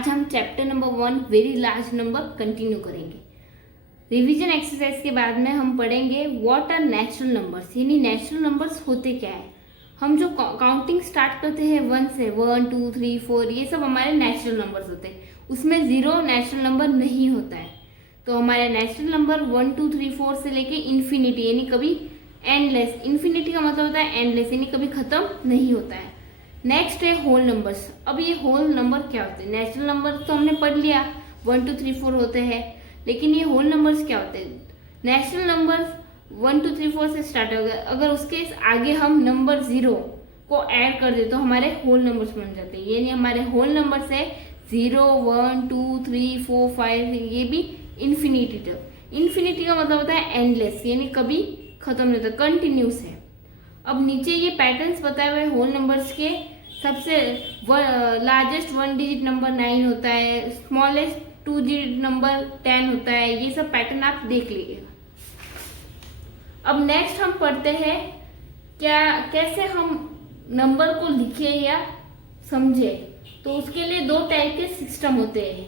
आज हम chapter number 1 very large number continue करेंगे। रिवीजन एक्सरसाइज के बाद में हम पढ़ेंगे व्हाट आर नेचुरल नंबर्स, यानी नेचुरल नंबर्स होते क्या है। हम जो काउंटिंग स्टार्ट करते हैं 1 से, 1 2 3 4, ये सब हमारे नेचुरल नंबर्स होते हैं। उसमें जीरो नेचुरल नंबर नहीं होता है। तो हमारे नेचुरल नंबर 1 2 3 4 से लेके इन्फिनिटी, यानी कभी एंडलेस। इन्फिनिटी का मतलब होता है एंडलेस, यानी कभी खत्म नहीं होता है। नेक्स्ट है होल नंबर्स। अब ये होल नंबर क्या होते हैं? नेचुरल नंबर तो हमने पढ़ लिया 1 2 3 4 होते हैं, लेकिन ये होल नंबर्स क्या होते हैं? नेचुरल नंबर्स 1 2 3 4 से स्टार्ट होगा, अगर उसके आगे हम नंबर 0 को ऐड कर दे तो हमारे होल नंबर्स बन जाते हैं। यानी हमारे होल नंबर्स है 0 1 2 3 4 5, ये भी इन्फिनिटी तक। इन्फिनिटी का मतलब होता है एंडलेस, यानी कभी खत्म नहीं होता, कंटिन्यूस है। अब नीचे ये पैटर्न्स बताए हुए होल नंबर्स के। सबसे लार्जेस्ट 1 डिजिट नंबर 9 होता है, स्मॉलेस्ट 2 डिजिट नंबर 10 होता है। ये सब पैटर्न आप देख लीजिएगा। अब नेक्स्ट हम पढ़ते हैं कैसे हम नंबर को लिखे या समझे। तो उसके लिए दो टाइप के सिस्टम होते हैं।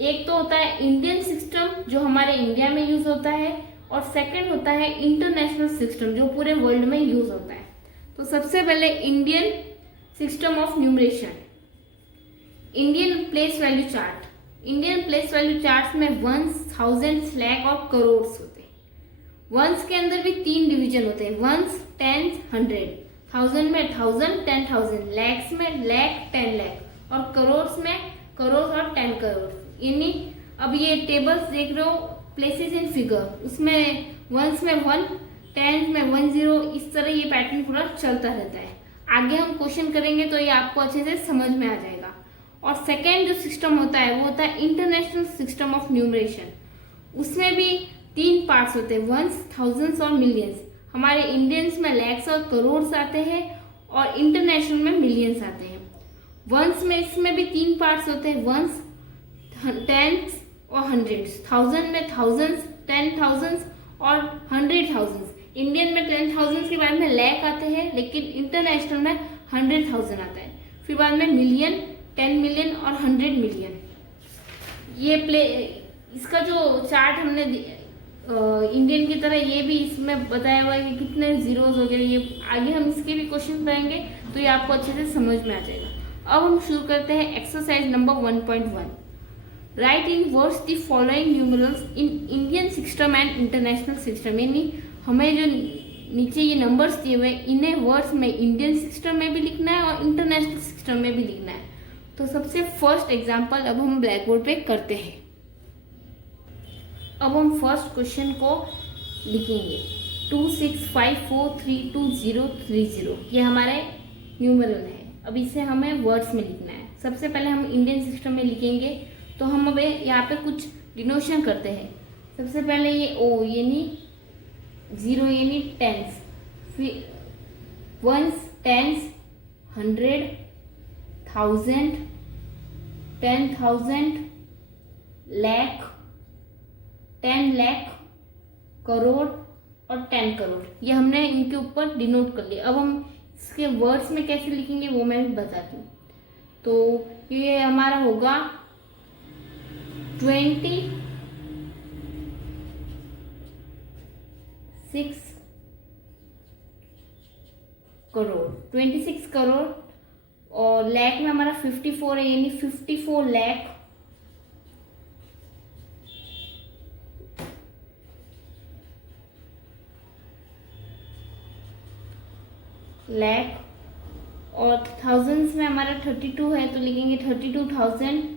एक तो होता है इंडियन सिस्टम, जो हमारे इंडिया में यूज होता है, और सेकंड होता है इंटरनेशनल सिस्टम, जो पूरे वर्ल्ड में यूज होता है। तो सबसे पहले Indian system of numeration. Indian place value chart. Indian place value chart में वंस, थाउजेंड्स, लाख और करोड़ होते हैं। वंस के अंदर भी 3 डिवीजन होते हैं, वंस, टेंस, 100। थाउजेंड में 1000, 10,000, लैक्स में लाख, 10 लाख, और करोड़ में करोड़ और 10 करोड़। यानी अब ये टेबल्स देख रहे हो, प्लेसेस इन फिगर, उसमें वंस में 1, टेंस में 10, इस तरह ये पैटर्न पूरा चलता रहता है। आगे हम क्वेश्चन करेंगे तो ये आपको अच्छे से समझ में आ जाएगा। और सेकेंड जो सिस्टम होता है वो होता है इंटरनेशनल सिस्टम ऑफ न्यूमरेशन। उसमें भी 3 पार्ट्स होते हैं, वंस, थाउजेंड्स और मिलियंस। हमारे इंडियंस में लैक्स और करोड़ आते हैं, और इंटरनेशनल में मिलियंस आते हैं। वंस में इसमें भी 3 पार्ट्स होते हैं, वंस, टेंस और हंड्रेड्स। थाउजेंड में थाउजेंड्स, 10,000 और 100,000। इंडियन में 10,000 के बाद में लैख आते हैं, लेकिन इंटरनेशनल में 100,000 आता है। फिर बाद में मिलियन, 10 मिलियन और 100 मिलियन। ये इसका जो चार्ट हमने इंडियन की तरह ये भी इसमें बताया हुआ है कि कितने जीरोस वगैरह, ये आगे हम इसके भी क्वेश्चन करेंगे तो ये आपको अच्छे से समझ में आ जाएगा। अब हम शुरू करते हैं exercise number 1.1। Right in words the following numerals in Indian system and international system. यानी हमें जो नीचे ये नंबर्स दिए हुए इन्हें वर्ड्स में इंडियन सिस्टम में भी लिखना है और इंटरनेशनल सिस्टम में भी लिखना है। तो सबसे फर्स्ट एग्जांपल अब हम ब्लैक बोर्ड पे करते हैं। अब हम फर्स्ट क्वेश्चन को लिखेंगे 2654323030। ये हमारे न्यूमरल है। अब इसे हमें वर्ड्स में लिखना है। सबसे पहले हम इंडियन सिस्टम में लिखेंगे, तो हम अब यहाँ पे कुछ डिनोशन करते हैं। सबसे पहले ये ओ यानी 0 यानी टेंस, फिर वंस, टेंस, 100, 1000, 10,000, लाख, 10 लाख, करोड़ और 10 करोड़। ये हमने इनके ऊपर डिनोट कर लिया। अब हम इसके वर्ड्स में कैसे लिखेंगे वो मैं भी बताती हूँ। तो ये हमारा होगा 26 करोड़, 26 करोड़, और लाख में हमारा 54 है, यानी 54 लाख, लाख, और थाउजेंड्स में हमारा 32 है तो लिखेंगे 32,000,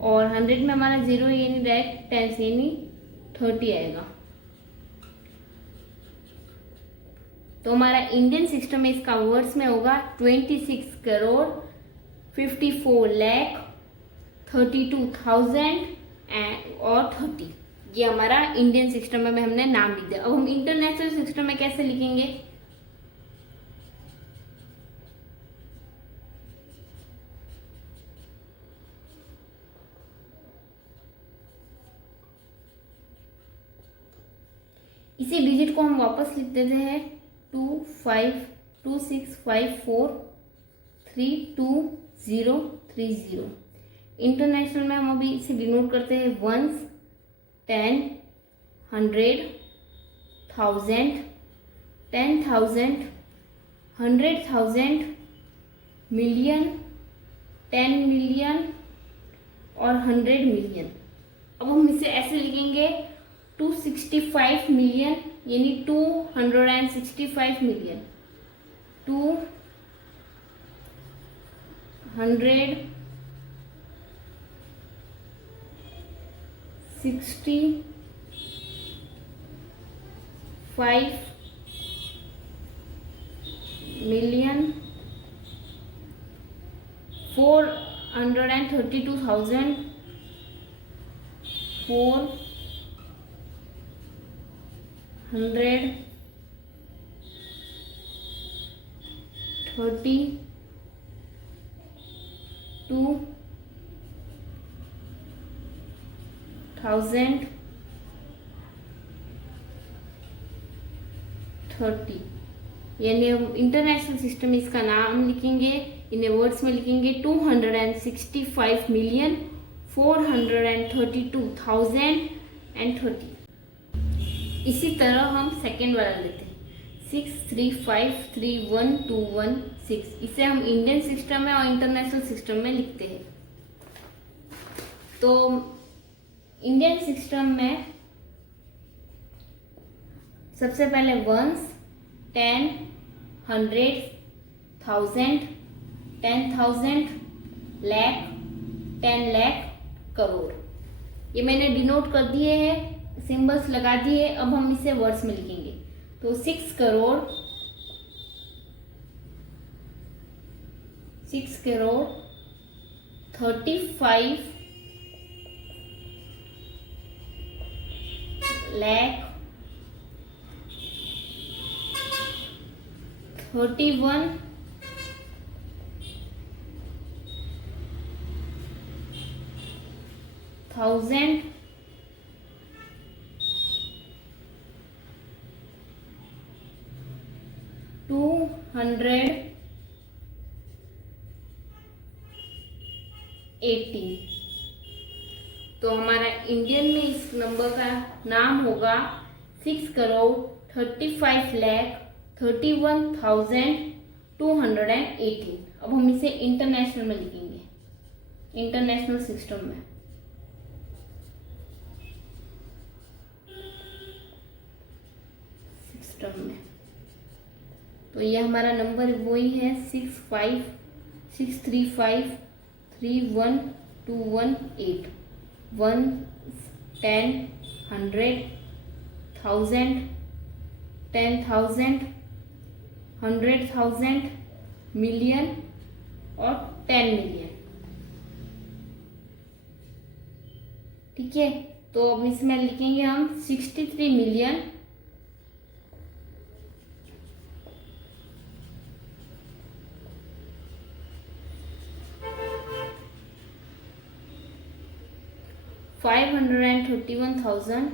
और 100 में हमारा 0 यानी डायरेक्ट 10 यानी 30 आएगा। तो हमारा इंडियन सिस्टम में इसका वर्ड्स में होगा 26 करोड़, 54 लाख, 32,000 और 30। ये हमारा इंडियन सिस्टम में हमने नाम लिख दिया। अब हम इंटरनेशनल सिस्टम में कैसे लिखेंगे? इसी डिजिट को हम वापस लिख देते हैं 252654323030। इंटरनेशनल में हम अभी इसे डिनोट करते हैं 1, 10, 100, 1000, 10,000, 100,000, मिलियन, 10 मिलियन और 100 मिलियन। अब हम इसे ऐसे लिखेंगे 265 मिलियन, यानी 265 मिलियन, 265 मिलियन 432,000 432,030, यानी हम इंटरनेशनल सिस्टम में इसका नाम लिखेंगे, इन वर्ड्स में लिखेंगे 265 मिलियन 432,030। इसी तरह हम सेकेंड वाला लेते हैं 6353121 इसे हम इंडियन सिस्टम में और इंटरनेशनल सिस्टम में लिखते हैं। तो इंडियन सिस्टम में सबसे पहले 1s, 10, 100, 1000, 10,000, लाख, 10 लाख, करोड़। ये मैंने डिनोट कर दिए हैं, सिंबल्स लगा दिए। अब हम इसे वर्ड्स में लिखेंगे। तो 6 करोड़ 35 लाख 31,000 218। तो हमारा इंडियन में इस नंबर का नाम होगा 6,35,31,218। अब हम इसे इंटरनेशनल में लिखेंगे, इंटरनेशनल सिस्टम में। तो ये हमारा नंबर वही है 6,35,635,31,218। 1, 10, 100, 1000, 10,000, 100,000, मिलियन और 10 मिलियन। ठीक है, तो अब इसमें लिखेंगे हम 63 मिलियन 531,000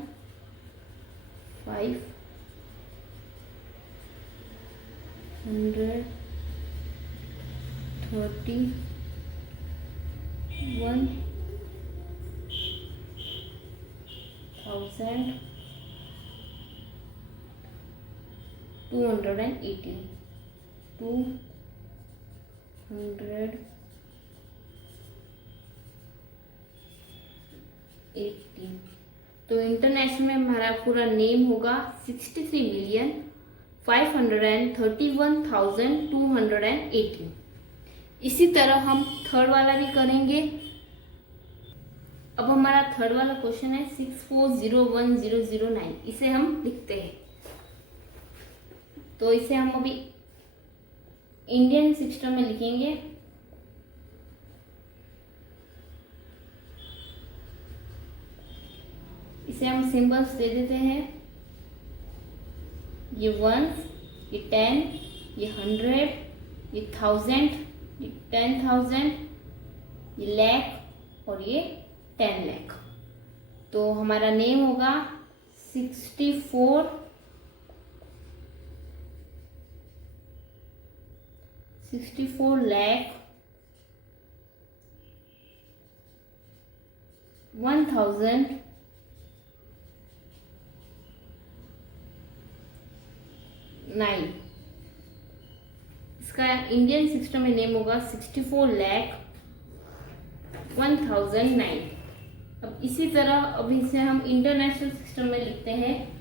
218 218। तो इंटरनेशनल में हमारा पूरा नेम होगा 63,531,218। इसी तरह हम थर्ड वाला भी करेंगे। अब हमारा थर्ड वाला क्वेश्चन है 6401009। इसे हम लिखते हैं। तो इसे हम अभी इंडियन सिस्टम में लिखेंगे। इसे हम सिंबल्स दे देते हैं, ये 1, ये 10, ये 100, ये 1000, ये 10,000, ये लाख और ये 10 लाख। तो हमारा नेम होगा 64 64,01,009। इसका इंडियन सिस्टम में नेम होगा 64,01,009। अब इसी तरह अब इसे हम इंटरनेशनल सिस्टम में लिखते हैं।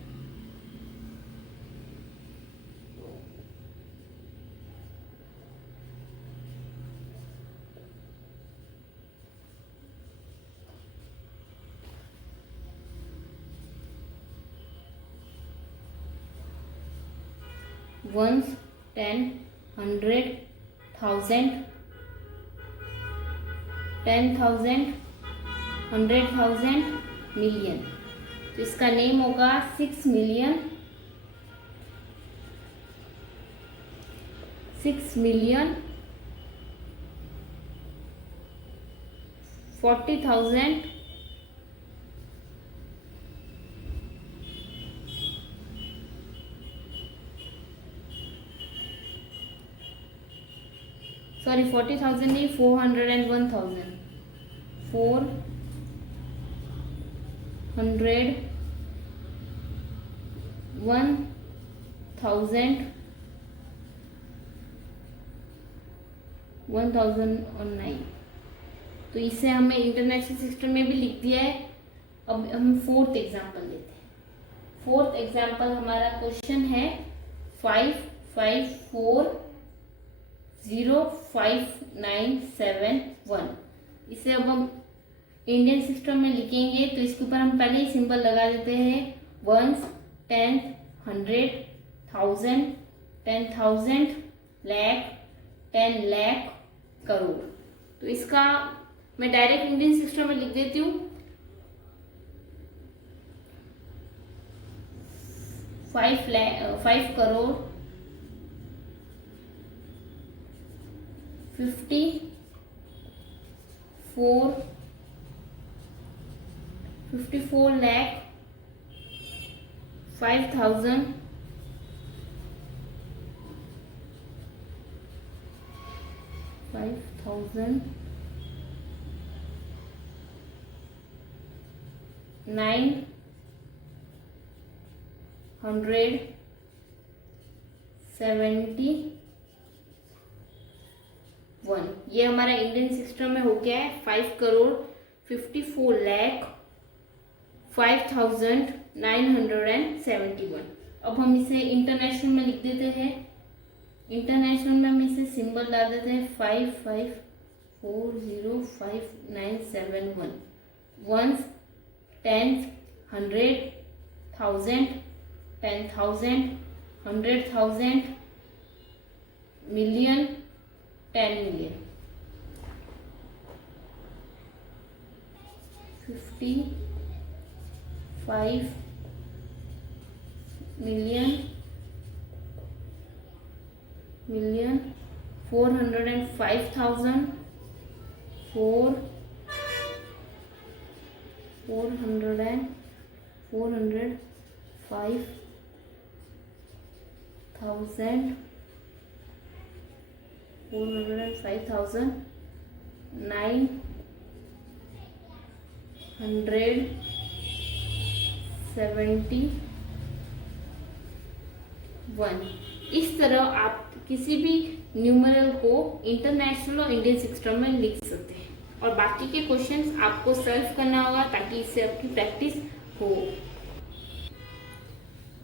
Ones, 10, 100, 1000, 10,000, 100,000, million. तो इसका नेम होगा 6,000,000, 40,000, 40,000 नहीं, 401,000, 401,000, 1009। तो इसे हमने इंटरनेशनल सिस्टम में भी लिख दिया है। अब हम फोर्थ एग्जांपल लेते हैं। फोर्थ एग्जांपल हमारा क्वेश्चन है 554,05971। इसे अब हम इंडियन सिस्टम में लिखेंगे तो इसके ऊपर हम पहले ही सिंबल लगा देते हैं। वंस, 10, 100, 1000, 10,000, लाख, 10 लाख, करोड़। तो इसका मैं डायरेक्ट इंडियन सिस्टम में लिख देती हूँ। 5 करोड़ 54 लाख 5,000 971। ये हमारा इंडियन सिस्टम में हो गया है 5,54,05,971। अब हम इसे इंटरनेशनल में लिख देते हैं। इंटरनेशनल में हम इसे सिंबल डाल देते हैं 55405,971। Ones, 10, 100, 1000, 10,000, 100,000, million, 10 million. 55 मिलियन 405,000 405,000 971। इस तरह आप किसी भी न्यूमरल को इंटरनेशनल और इंडियन सिस्टम में लिख सकते हैं और बाकी के क्वेश्चंस आपको सॉल्व करना होगा ताकि इससे आपकी प्रैक्टिस हो।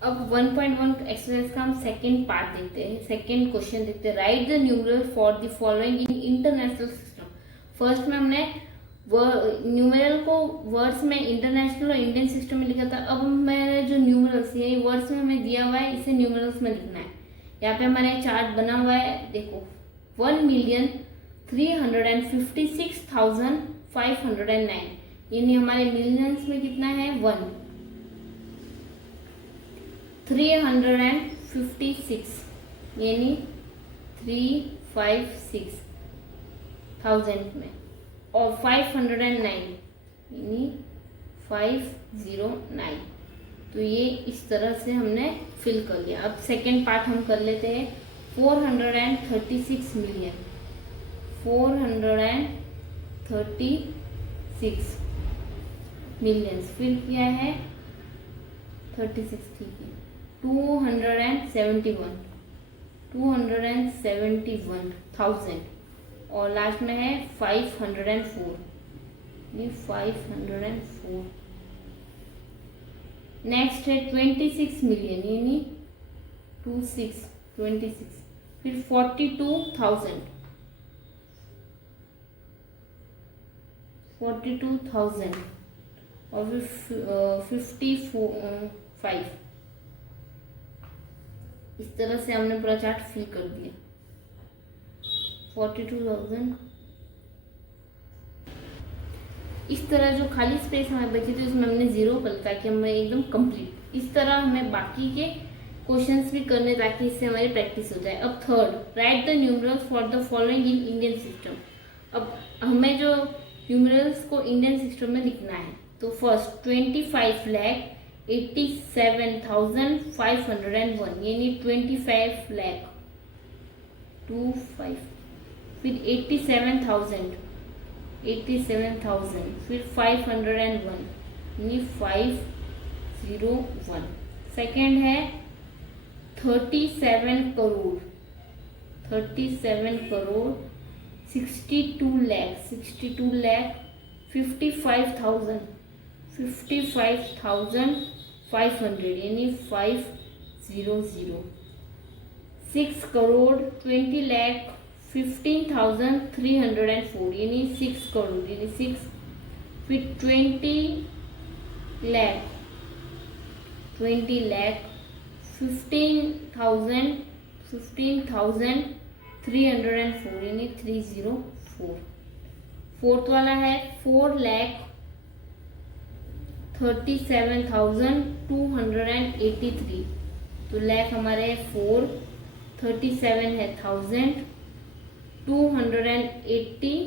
अब 1.1 एक्सरसाइज का हम सेकेंड पार्ट देखते हैं। सेकेंड क्वेश्चन देखते हैं। Right the numeral for the following in international system. First में हमने न्यूमरल को वर्ड्स में इंटरनेशनल और इंडियन सिस्टम में लिखा था। अब मैंने जो न्यूमरल्स ये वर्ड्स में हमें दिया हुआ है, इसे न्यूमरल्स में लिखना है। यहाँ पे हमारे चार्ट बना हुआ है, देखो 1,356,509। यानी हमारे मिलियंस में कितना है 1 356 यानी 356,000 में, और 509 यानी 509। तो ये इस तरह से हमने फिल कर लिया। अब सेकेंड पार्ट हम कर लेते हैं। 436 मिलियन, 436 मिलियंस। फिर क्या है 36, ठीक है, 271,000 और लास्ट में है 504, ये 504। नेक्स्ट है 26 मिलियन, यानी 26। फिर 42,000 और फिर 55। इस तरह से हमने पूरा चार्ट फिल कर दिया। 42,000। इस तरह जो खाली स्पेस हमें बची थी उसमें हमने 0 कर ताकि हमें एकदम कंप्लीट। इस तरह हमें बाकी के क्वेश्चंस भी करने ताकि इससे हमारी प्रैक्टिस हो जाए। अब third, right the numerals for the following in Indian system. अब हमें जो न्यूमरल्स को इंडियन सिस्टम में लिखना है, तो फर्स्ट 25,87,501, यानी 25,25। फिर 87,000, फिर 501, यानी 501। सेकेंड है 37 करोड़, 62 लाख, 55,000, 55,500, यानी 500। 6 करोड़ 20 लाख 15,304, यानी 6 करोड़, यानी 6। फिर 20 लाख 15,304, यानी 304। फोर्थ वाला है 4,37,283, तो लाख हमारे 4, 37 है 1000, 283।